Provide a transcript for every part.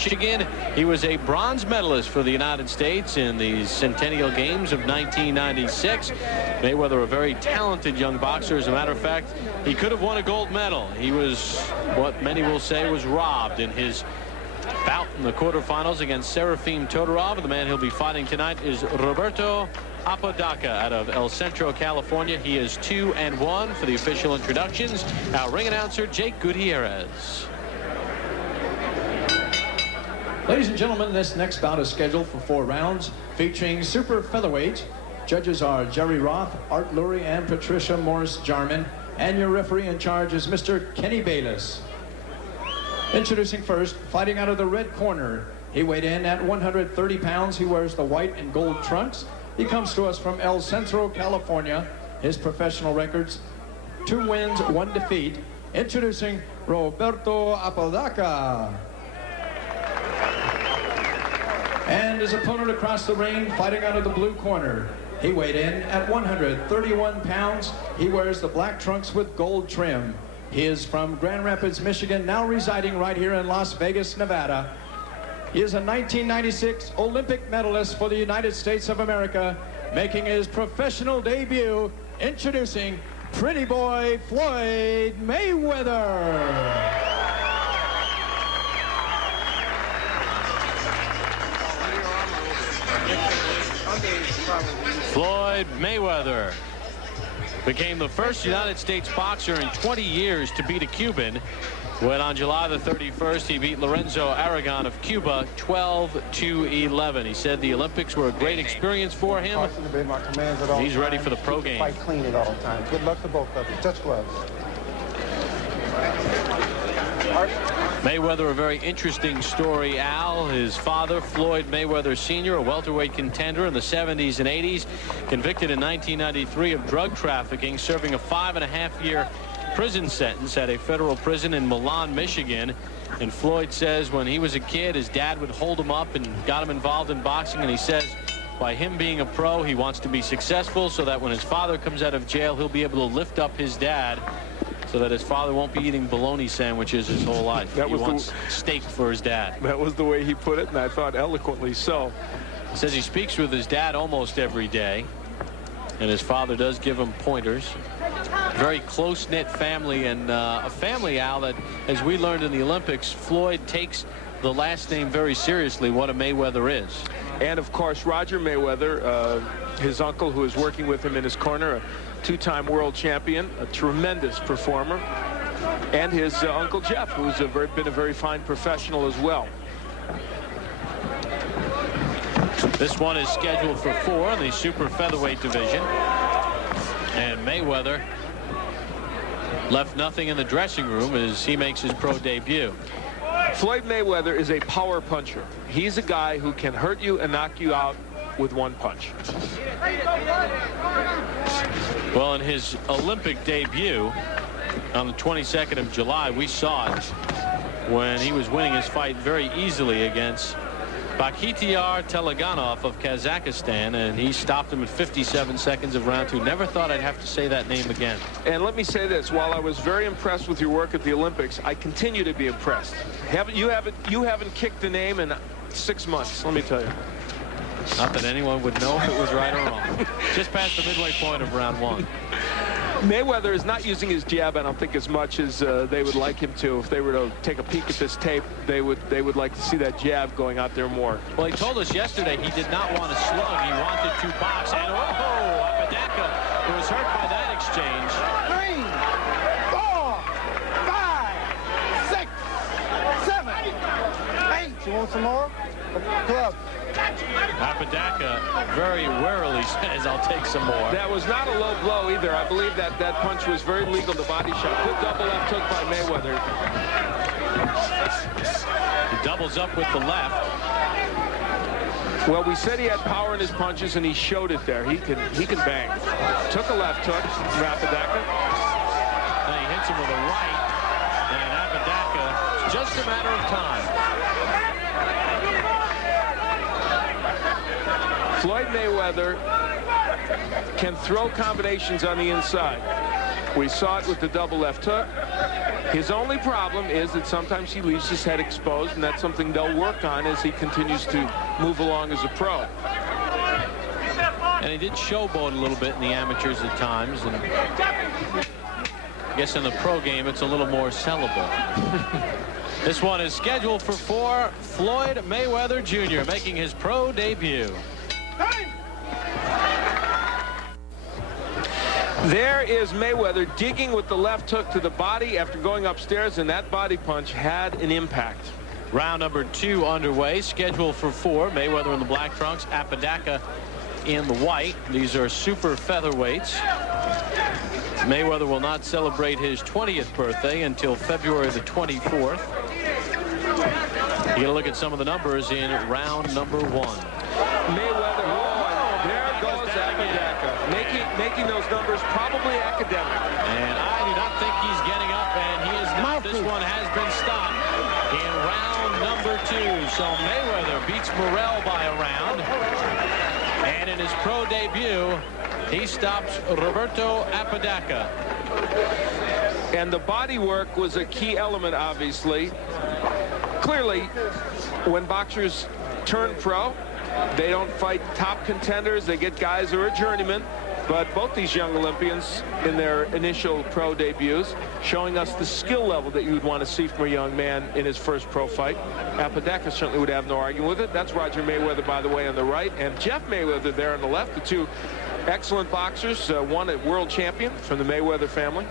Michigan. He was a bronze medalist for the United States in the Centennial Games of 1996. Mayweather, a very talented young boxer. As a matter of fact, he could have won a gold medal. He was what many will say was robbed in his bout in the quarterfinals against Serafim Todorov. The man he'll be fighting tonight is Roberto Apodaca out of El Centro, California. He is 2-1 for the official introductions. Our ring announcer, Jake Gutierrez. Ladies and gentlemen, this next bout is scheduled for 4 rounds, featuring super featherweight. Judges are Jerry Roth, Art Lurie, and Patricia Morris-Jarman. And your referee in charge is Mr. Kenny Bayless. Introducing first, fighting out of the red corner. He weighed in at 130 pounds. He wears the white and gold trunks. He comes to us from El Centro, California. His professional records, 2 wins, 1 defeat. Introducing Roberto Apodaca. And his opponent across the ring, fighting out of the blue corner. He weighed in at 131 pounds. He wears the black trunks with gold trim. He is from Grand Rapids, Michigan, now residing right here in Las Vegas, Nevada. He is a 1996 Olympic medalist for the United States of America, making his professional debut, introducing Pretty Boy Floyd Mayweather. Floyd Mayweather became the first United States boxer in 20 years to beat a Cuban when on July the 31st he beat Lorenzo Aragon of Cuba 12-11. He said the Olympics were a great experience for him. He's ready for the pro game. Fight clean at all times. Good luck to both of you. Touch gloves. Mayweather, a very interesting story, Al. His father, Floyd Mayweather Sr., a welterweight contender in the 70s and 80s, convicted in 1993 of drug trafficking, serving a 5.5-year prison sentence at a federal prison in Milan, Michigan. And Floyd says when he was a kid, his dad would hold him up and got him involved in boxing. And he says by him being a pro, he wants to be successful so that when his father comes out of jail, he'll be able to lift up his dad, so that his father won't be eating bologna sandwiches his whole life. He wants steak for his dad. That was the way he put it, and I thought eloquently so. He says he speaks with his dad almost every day, and his father does give him pointers. Very close-knit family, and a family, Al, that, as we learned in the Olympics, Floyd takes the last name very seriously, what a Mayweather is. And, of course, Roger Mayweather, his uncle, who is working with him in his corner, a 2-time world champion, a tremendous performer, and his Uncle Jeff, who's been a very fine professional as well. This one is scheduled for 4 in the super featherweight division, and Mayweather left nothing in the dressing room as he makes his pro debut. Floyd Mayweather is a power puncher. He's a guy who can hurt you and knock you out with 1 punch. Well, in his Olympic debut on the 22nd of July, we saw it when he was winning his fight very easily against Bakhtiar Teleganov of Kazakhstan, and he stopped him in 57 seconds of round 2. Never thought I'd have to say that name again. And let me say this, while I was very impressed with your work at the Olympics, I continue to be impressed. You haven't kicked the name in 6 months, let me tell you. Not that anyone would know if it was right or wrong. Just past the midway point of round 1. Mayweather is not using his jab, I don't think, as much as they would like him to. If they were to take a peek at this tape, they would like to see that jab going out there more. Well, he told us yesterday he did not want to slug. He wanted to box. And oh, Apodaca was hurt by that exchange. 3, 4, 5, 6, 7, 8. You want some more? Club. Apodaca very warily says, I'll take some more. That was not a low blow either. I believe that punch was very legal, the body shot. Good double left hook by Mayweather. He doubles up with the left. Well, we said he had power in his punches, and he showed it there. He can bang. Took a left hook, Apodaca. And he hits him with a right. And Apodaca, it's just a matter of time. Floyd Mayweather can throw combinations on the inside. We saw it with the double left hook. His only problem is that sometimes he leaves his head exposed, and that's something they'll work on as he continues to move along as a pro. And he did showboat a little bit in the amateurs at times, and I guess in the pro game it's a little more sellable. This one is scheduled for 4. Floyd Mayweather Jr. making his pro debut. There is Mayweather digging with the left hook to the body after going upstairs, and that body punch had an impact. Round number 2 underway, scheduled for 4. Mayweather in the black trunks, Apodaca in the white. These are super featherweights. Mayweather will not celebrate his 20th birthday until February the 24th. You gotta look at some of the numbers in round number 1. Mayweather, there goes Apodaca, making those numbers probably academic. And I do not think he's getting up, and he is not. This one has been stopped in round number 2. So Mayweather beats Morrell by a round. And in his pro debut, he stops Roberto Apodaca. And the body work was a key element, obviously. Clearly, when boxers turn pro, they don't fight top contenders. They get guys who are journeymen. But both these young Olympians in their initial pro debuts showing us the skill level that you would want to see from a young man in his first pro fight. Apodaca certainly would have no argument with it. That's Roger Mayweather, by the way, on the right, and Jeff Mayweather there on the left. The two excellent boxers, one a world champion from the Mayweather family.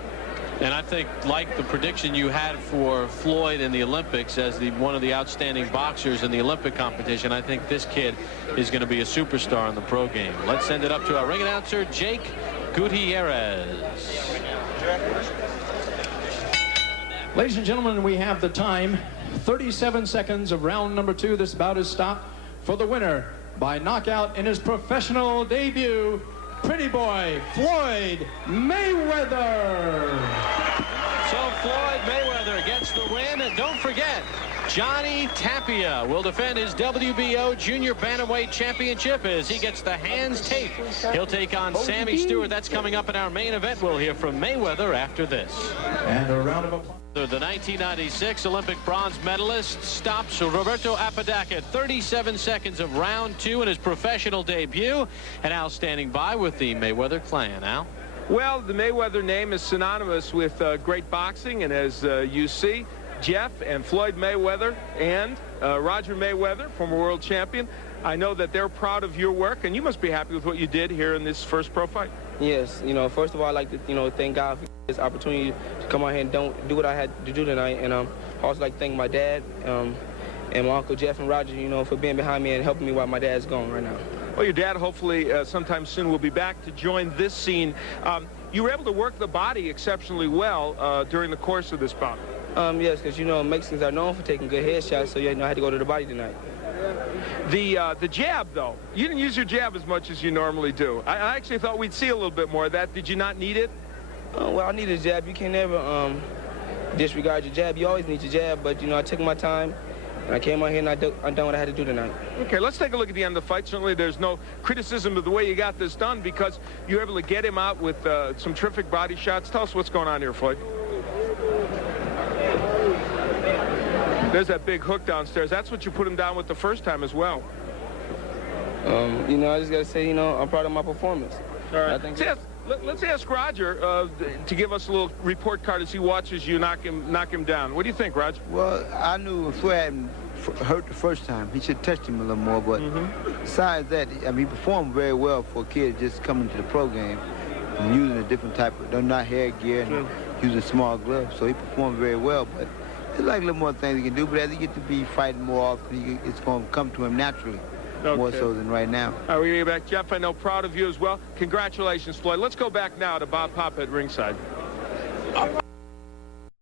And I think, like the prediction you had for Floyd in the Olympics as one of the outstanding boxers in the Olympic competition, I think this kid is going to be a superstar in the pro game. Let's send it up to our ring announcer, Jake Gutierrez. Ladies and gentlemen, we have the time. 37 seconds of round number 2. This bout is stopped for the winner by knockout in his professional debut, Pretty Boy Floyd Mayweather. So Floyd Mayweather gets the win. And don't forget, Johnny Tapia will defend his WBO Junior Bantamweight Championship as he gets the hands taped. He'll take on Sammy Stewart. That's coming up in our main event. We'll hear from Mayweather after this. And a round of applause. The 1996 Olympic bronze medalist stops Roberto Apodaca at 37 seconds of round 2 in his professional debut. And Al standing by with the Mayweather clan. Al? Well, the Mayweather name is synonymous with great boxing, and as you see, Jeff and Floyd Mayweather and Roger Mayweather, former world champion, I know that they're proud of your work, and you must be happy with what you did here in this first pro fight. Yes, first of all, I'd like to, thank God for this opportunity to come out here and do what I had to do tonight. And also like to thank my dad and my Uncle Jeff and Roger, for being behind me and helping me while my dad's gone right now. Well, your dad hopefully sometime soon will be back to join this scene. You were able to work the body exceptionally well during the course of this bout. Yes, because, Mexicans are known for taking good headshots, so, I had to go to the body tonight. The jab, though, you didn't use your jab as much as you normally do. I actually thought we'd see a little bit more of that. Did you not need it? Well, I needed a jab. You can never disregard your jab. You always need your jab, but, I took my time, and I came out here and I done what I had to do tonight. Okay, let's take a look at the end of the fight. Certainly there's no criticism of the way you got this done because you were able to get him out with some terrific body shots. Tell us what's going on here, Floyd. There's that big hook downstairs. That's what you put him down with the first time as well. I just got to say, I'm proud of my performance. All right. Let's ask Roger to give us a little report card as he watches you knock him down. What do you think, Roger? Well, I knew if Floyd hadn't hurt the first time, he should have touched him a little more. But besides that, he performed very well for a kid just coming to the pro game and using a different type of, not hair gear and using small gloves. So he performed very well. But there's like a little more things he can do. But as he gets to be fighting more often, it's going to come to him naturally. Okay. More so than right now. All right, we're going to get back. Jeff, I know, proud of you as well. Congratulations, Floyd. Let's go back now to Bob Pop at ringside.